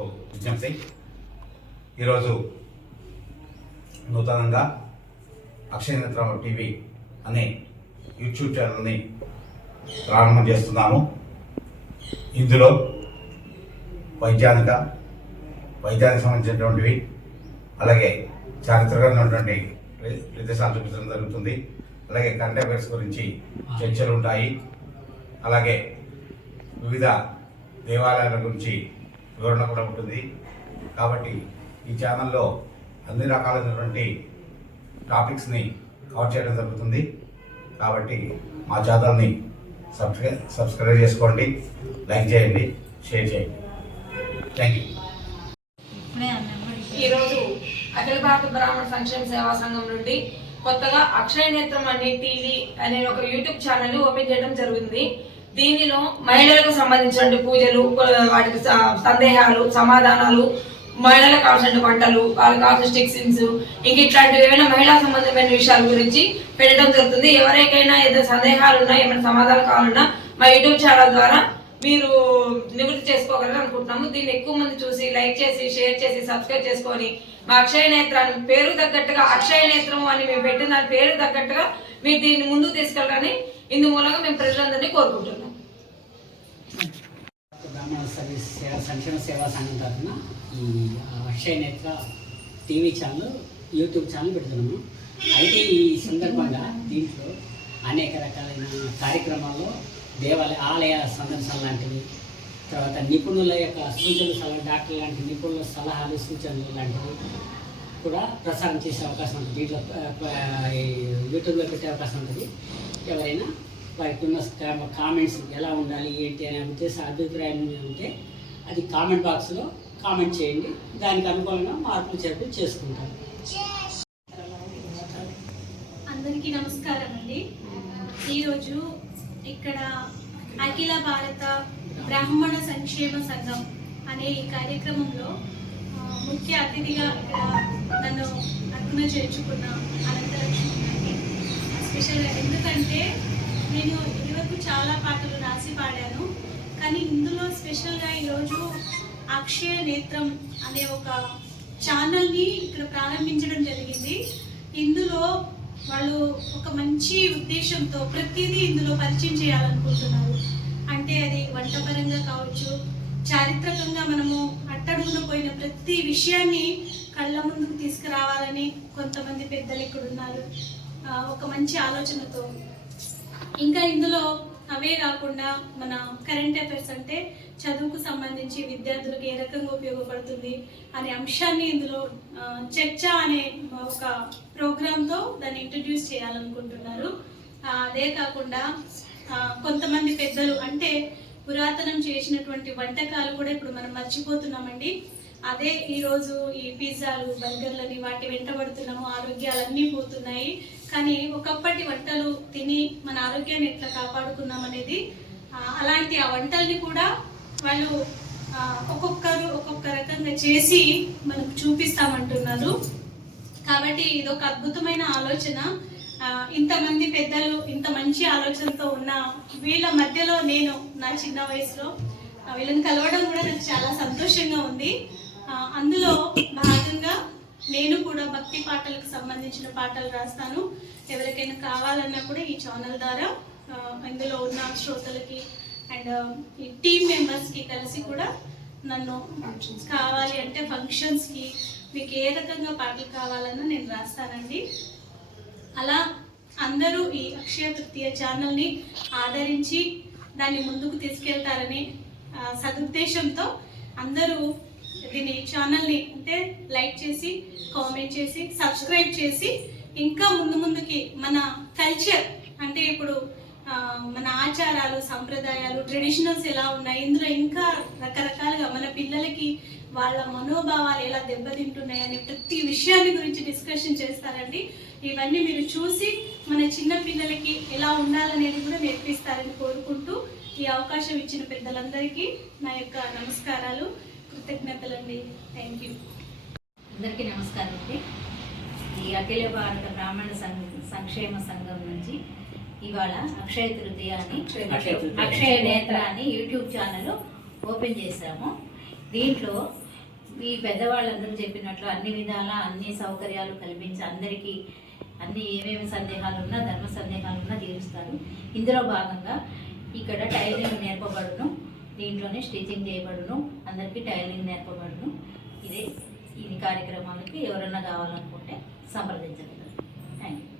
ప్రేక్షకులకు విజ్ఞప్తి. ఈరోజు నూతనంగా అక్షయనేత్రం టీవీ అనే యూట్యూబ్ ఛానల్ని ప్రారంభం చేస్తున్నాము. ఇందులో వైద్యానికి సంబంధించినటువంటివి, అలాగే చారిత్రకమైనటువంటి ప్రదేశాలు చూపించడం జరుగుతుంది. అలాగే కరెంట్ అఫైర్స్ గురించి చర్చలు ఉంటాయి. అలాగే వివిధ దేవాలయాల గురించి వివరణ కూడా ఉంటుంది. కాబట్టి ఈ ఛానల్లో అన్ని రకాలైనటువంటి టాపిక్స్ని కవర్ చేయడం జరుగుతుంది. కాబట్టి మా ఛానల్ని సబ్స్క్రైబ్ చేసుకోండి, లైక్ చేయండి, షేర్ చేయండి. Thank you. ఈరోజు అఖిల భారత బ్రాహ్మణ సంక్షేమ సేవా సంఘం నుండి కొత్తగా అక్షయనేత్రం అనే టీవీ అనే ఒక యూట్యూబ్ ఛానల్ ఓపెన్ చేయడం జరిగింది. దీనిలో మహిళలకు సంబంధించిన పూజలు, వాటికి సందేహాలు, సమాధానాలు, మహిళలకు కావాల్సిన వంటలు, వాళ్ళకి కావాల్సిన స్టిక్సిన్స్, ఇంక ఇట్లాంటివి ఏమైనా మహిళా సంబంధమైన విషయాల గురించి పెట్టడం జరుగుతుంది. ఎవరికైనా ఏదైనా సందేహాలు ఉన్నా, ఏమైనా సమాధానాలు కావాలన్నా మా యూట్యూబ్ ఛానల్ ద్వారా మీరు నివృత్తి చేసుకోగలని అనుకుంటున్నాము. దీన్ని ఎక్కువ మంది చూసి లైక్ చేసి, షేర్ చేసి, సబ్స్క్రైబ్ చేసుకొని మా అక్షయనేత్రాన్ని పేరు తగ్గట్టుగా అక్షయనేత్రం అని మేము పెట్టిన పేరు తగ్గట్టుగా మీరు దీన్ని ముందుకు తీసుకెళ్ళాలని ఇందు మూలంగా మేము ప్రజలందరినీ కోరుకుంటున్నాం. బ్రాహ్మణ సర్వీస్ సంక్షేమ సేవా సంఘం తరఫున ఈ అక్షయనేత్ర టీవీ ఛానల్, యూట్యూబ్ ఛానల్ పెడుతున్నాము. అయితే ఈ సందర్భంగా దీంట్లో అనేక రకాలైన కార్యక్రమాల్లో ఆలయ సందర్శన లాంటివి, తర్వాత నిపుణుల యొక్క సూచనలు, డాక్టర్ లాంటి నిపుణుల సలహాలు, సూచనలు లాంటివి కూడా ప్రసారం చేసే అవకాశం ఉంటుంది. దీంట్లో యూట్యూబ్లో పెట్టే అవకాశం ఉంటుంది. ఎవరైనా వారికి ఉన్న కామెంట్స్ ఎలా ఉండాలి ఏంటి అనే అభిప్రాయం ఉంటే అది కామెంట్ బాక్స్లో కామెంట్ చేయండి. దానికి అనుకూలంగా మార్పులు చేర్పులు చేసుకుంటారు. అందరికీ నమస్కారం అండి. ఈరోజు ఇక్కడ అఖిల భారత బ్రాహ్మణ సంక్షేమ సంఘం అనే ఈ కార్యక్రమంలో ముఖ్య అతిథిగా ఇక్కడ నన్ను అర్పణ చేర్చుకున్న అనంతలక్ష్మి స్పెషల్గా. ఎందుకంటే నేను ఇదివరకు చాలా పాటలు రాసి పాడాను, కానీ ఇందులో స్పెషల్గా ఈరోజు అక్షయ నేత్రం అనే ఒక ఛానల్ని ఇక్కడ ప్రారంభించడం జరిగింది. ఇందులో వాళ్ళు ఒక మంచి ఉద్దేశంతో ప్రతిదీ ఇందులో పరిచయం చేయాలనుకుంటున్నారు. అంటే అది వంటపరంగా కావచ్చు, చారిత్రకంగా మనము అట్టడుగున పోయిన ప్రతి విషయాన్ని కళ్ళ ముందుకు తీసుకురావాలని కొంతమంది పెద్దలు ఇక్కడ ఉన్నారు ఒక మంచి ఆలోచనతో. ఇంకా ఇందులో అవే కాకుండా మన కరెంట్ అఫైర్స్, అంటే చదువుకు సంబంధించి విద్యార్థులకు ఏ రకంగా ఉపయోగపడుతుంది అనే అంశాన్ని ఇందులో చర్చ అనే ఒక ప్రోగ్రాంతో దాన్ని ఇంట్రడ్యూస్ చేయాలనుకుంటున్నారు. అదే కాకుండా కొంతమంది పెద్దలు అంటే పురాతనం చేసినటువంటి వంటకాలు కూడా ఇప్పుడు మనం మర్చిపోతున్నామండి. అదే ఈరోజు ఈ పిజ్జాలు, బర్గర్లని వాటి వెంటబడుతున్నాము, ఆరోగ్యాలన్నీ పోతున్నాయి. కానీ ఒకప్పటి వంటలు తిని మన ఆరోగ్యాన్ని ఎట్లా కాపాడుకున్నాం అనేది, అలాంటి ఆ వంటల్ని కూడా వాళ్ళు ఒక్కొక్కరు ఒక్కొక్క రకంగా చేసి మనకు చూపిస్తామంటున్నారు. కాబట్టి ఇది ఒక అద్భుతమైన ఆలోచన. ఇంతమంది పెద్దలు ఇంత మంచి ఆలోచనతో ఉన్న వీళ్ళ మధ్యలో నేను నా చిన్న వయసులో వీళ్ళని కలవడం కూడా నాకు చాలా సంతోషంగా ఉంది. అందులో భాగంగా నేను కూడా భక్తి పాటలకు సంబంధించిన పాటలు రాస్తాను. ఎవరికైనా కావాలన్నా కూడా ఈ ఛానల్ ద్వారా ఇందులో ఉన్న శ్రోతలకి అండ్ ఈ టీమ్ మెంబర్స్కి కలిసి కూడా నన్ను కావాలి అంటే ఫంక్షన్స్కి మీకు ఏ రకంగా పాటలు కావాలన్నా నేను రాస్తానండి. అలా అందరూ ఈ అక్షయ తృతీయ ఛానల్ని ఆదరించి దాన్ని ముందుకు తీసుకెళ్తారని సదుద్దేశంతో అందరూ దీని ఛానల్ని అంటే లైక్ చేసి, కామెంట్ చేసి, సబ్స్క్రైబ్ చేసి ఇంకా ముందుకి మన కల్చర్ అంటే ఇప్పుడు మన ఆచారాలు, సంప్రదాయాలు, ట్రెడిషనల్స్ ఎలా ఉన్నాయి, ఇందులో ఇంకా రకరకాలుగా మన పిల్లలకి వాళ్ళ మనోభావాలు ఎలా దెబ్బతింటున్నాయని ప్రతి విషయాన్ని గురించి డిస్కషన్ చేస్తారండి. ఇవన్నీ మీరు చూసి మన చిన్న పిల్లలకి ఎలా ఉండాలనేది కూడా నేర్పిస్తారని కోరుకుంటూ ఈ అవకాశం ఇచ్చిన పెద్దలందరికీ నా యొక్క నమస్కారాలు, కృతజ్ఞతలండి. Thank you. అందరికీ నమస్కారం అండి. ఈ అఖిల భారత బ్రాహ్మణ సంక్షేమ సంఘం నుంచి ఇవాళ అక్షయ తృతీయ అని అక్షయ నేత్ర అని యూట్యూబ్ ఛానల్ ఓపెన్ చేశాము. దీంట్లో ఈ పెద్దవాళ్ళందరూ చెప్పినట్లు అన్ని విధాల అన్ని సౌకర్యాలు కల్పించి అందరికీ అన్ని ఏమేమి సందేహాలు ఉన్నా ధర్మ సందేహాలు ఉన్నా తీరుస్తారు. ఇందులో భాగంగా ఇక్కడ టైలరింగ్ నేర్పబడును, దీంట్లోనే స్టిచ్చింగ్ చేయబడును, అందరికీ టైలరింగ్ నేర్పబడును. ఈ కార్యక్రమాలకి ఎవరన్నా కావాలనుకుంటే సంప్రదించగలరు. Thank you.